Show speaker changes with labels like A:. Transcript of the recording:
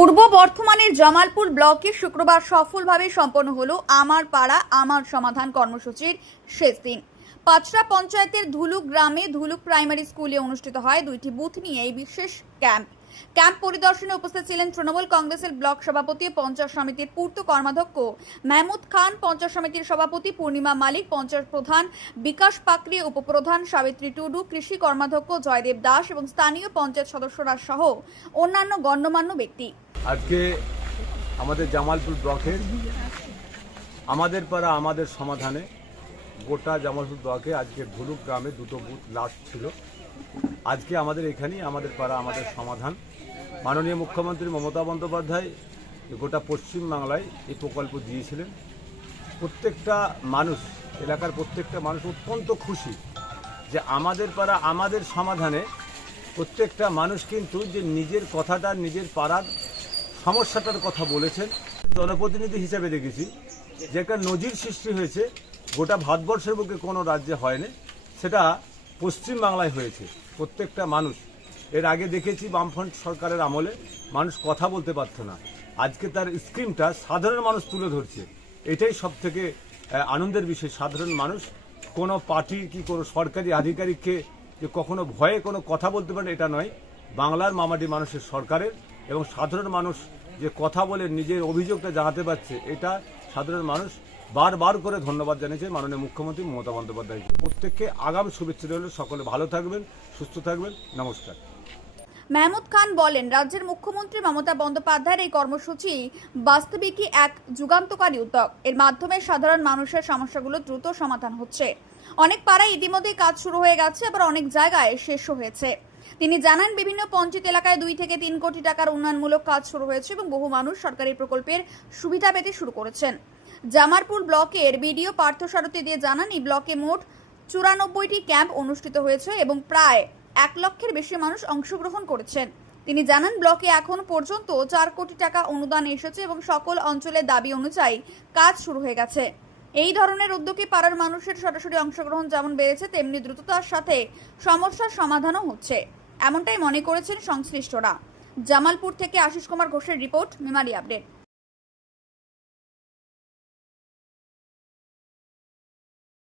A: পূর্ব বর্ধমানের জামালপুর ব্লকে শুক্রবার সফলভাবে সম্পন্ন হলো আমার পাড়া, আমার সমাধান কর্মসূচির শেষ দিন। পাঁচরা পঞ্চায়েতের ধুলুক গ্রামে ধুলুক প্রাইমারি স্কুলে অনুষ্ঠিত হয় দুইটি বুথ নিয়ে এই বিশেষ ক্যাম্প। ক্যাম্প পরিদর্শনে উপস্থিত ছিলেন তৃণমূল কংগ্রেসের ব্লক সভাপতি, পঞ্চায়েত সমিতির পূর্ত কর্মাধ্যক্ষ মেহমুদ খান, পঞ্চায়েত সমিতির সভাপতি পূর্ণিমা মালিক, পঞ্চায়েত প্রধান বিকাশ পাকরি উপপ্রধান সাবিত্রী টুডু, কৃষি কর্মাধ্যক্ষ জয়দেব দাস এবং স্থানীয় পঞ্চায়েত সদস্যরা সহ অন্যান্য গণ্যমান্য ব্যক্তি।
B: আজকে আমাদের জামালপুর ব্লকের আমাদের পাড়া, আমাদের সমাধানে গোটা জামালপুর ব্লকে আজকে ধুলুক গ্রামে দুটো বুথ লাস্ট ছিল। আজকে আমাদের এখানেই আমাদের পাড়া, আমাদের সমাধান। মাননীয় মুখ্যমন্ত্রী মমতা বন্দ্যোপাধ্যায় গোটা পশ্চিমবাংলায় এই প্রকল্প দিয়েছিলেন। প্রত্যেকটা মানুষ, এলাকার প্রত্যেকটা মানুষ অত্যন্ত খুশি যে আমাদের পাড়া, আমাদের সমাধানে প্রত্যেকটা মানুষ কিন্তু যে নিজের কথাটা, নিজের পাড়ার সমস্যাটার কথা বলেছেন। জনপ্রতিনিধি হিসেবে দেখেছি যে একটা নজির সৃষ্টি হয়েছে, গোটা ভারতবর্ষের বুকে কোনো রাজ্যে হয়নি, সেটা পশ্চিমবাংলায় হয়েছে। প্রত্যেকটা মানুষ, এর আগে দেখেছি বামফ্রন্ট সরকারের আমলে, মানুষ কথা বলতে পারতো না। আজকে তার স্ক্রিমটা সাধারণ মানুষ তুলে ধরছে। এটাই সব থেকে আনন্দের বিষয়। সাধারণ মানুষ, কোনো পার্টির কি কোনো সরকারি আধিকারিককে যে কখনো ভয়ে কোনো কথা বলতে পারে, এটা নয়। বাংলার মামাটি মানুষের সরকারের। এবং সাধারণ মানুষ যে কথা বলে নিজের অভিযোগটা জানাতে পারছে, এটা সাধারণ মানুষ বারবার করে ধন্যবাদ জানিয়েছে মাননীয় মুখ্যমন্ত্রী মমতা বন্দ্যোপাধ্যায়কে। প্রত্যেককে আগাম শুভেচ্ছা রইল। সকলে ভালো থাকবেন, সুস্থ থাকবেন। নমস্কার।
A: মেহমুদ খান বলেন, রাজ্যের মুখ্যমন্ত্রী মমতা বন্দ্যোপাধ্যায়ের এই কর্মসূচি বাস্তবিকই এক যুগান্তকারী উদ্যোগ। এর মাধ্যমে সাধারণ মানুষের সমস্যাগুলো দ্রুত সমাধান হচ্ছে। অনেক পাড়ায় ইতিমধ্যেই কাজ শুরু হয়ে গেছে, আবার অনেক জায়গায় শেষও হয়েছে। তিনি জানান, বিভিন্ন পঞ্চায়েত এলাকায় দুই থেকে তিন কোটি টাকার উন্নয়নমূলক কাজ শুরু হয়েছে এবং বহু মানুষ সরকারি প্রকল্পের সুবিধা পেতে শুরু করেছেন। জামারপুর ব্লকের বিডিও পার্থসারথী দিয়ে জানান, এই ব্লকে মোট চুরানব্বইটি ক্যাম্প অনুষ্ঠিত হয়েছে এবং প্রায় এক লক্ষের বেশি মানুষ অংশগ্রহণ করেছেন। তিনি জানান, ব্লকে এখন পর্যন্ত চার কোটি টাকা অনুদান এসেছে এবং সকল অঞ্চলের দাবি অনুযায়ী কাজ শুরু হয়ে গেছে। এই ধরনের উদ্যোগে পাড়ার মানুষের সরাসরি অংশগ্রহণ যেমন বেড়েছে, তেমনি দ্রুততার সাথে সমস্যার সমাধানও হচ্ছে। এমনটাই মনে করেছেন সংশ্লিষ্টরা। জামালপুর থেকে আশিস কুমার ঘোষের রিপোর্ট, মেমারি আপডেট।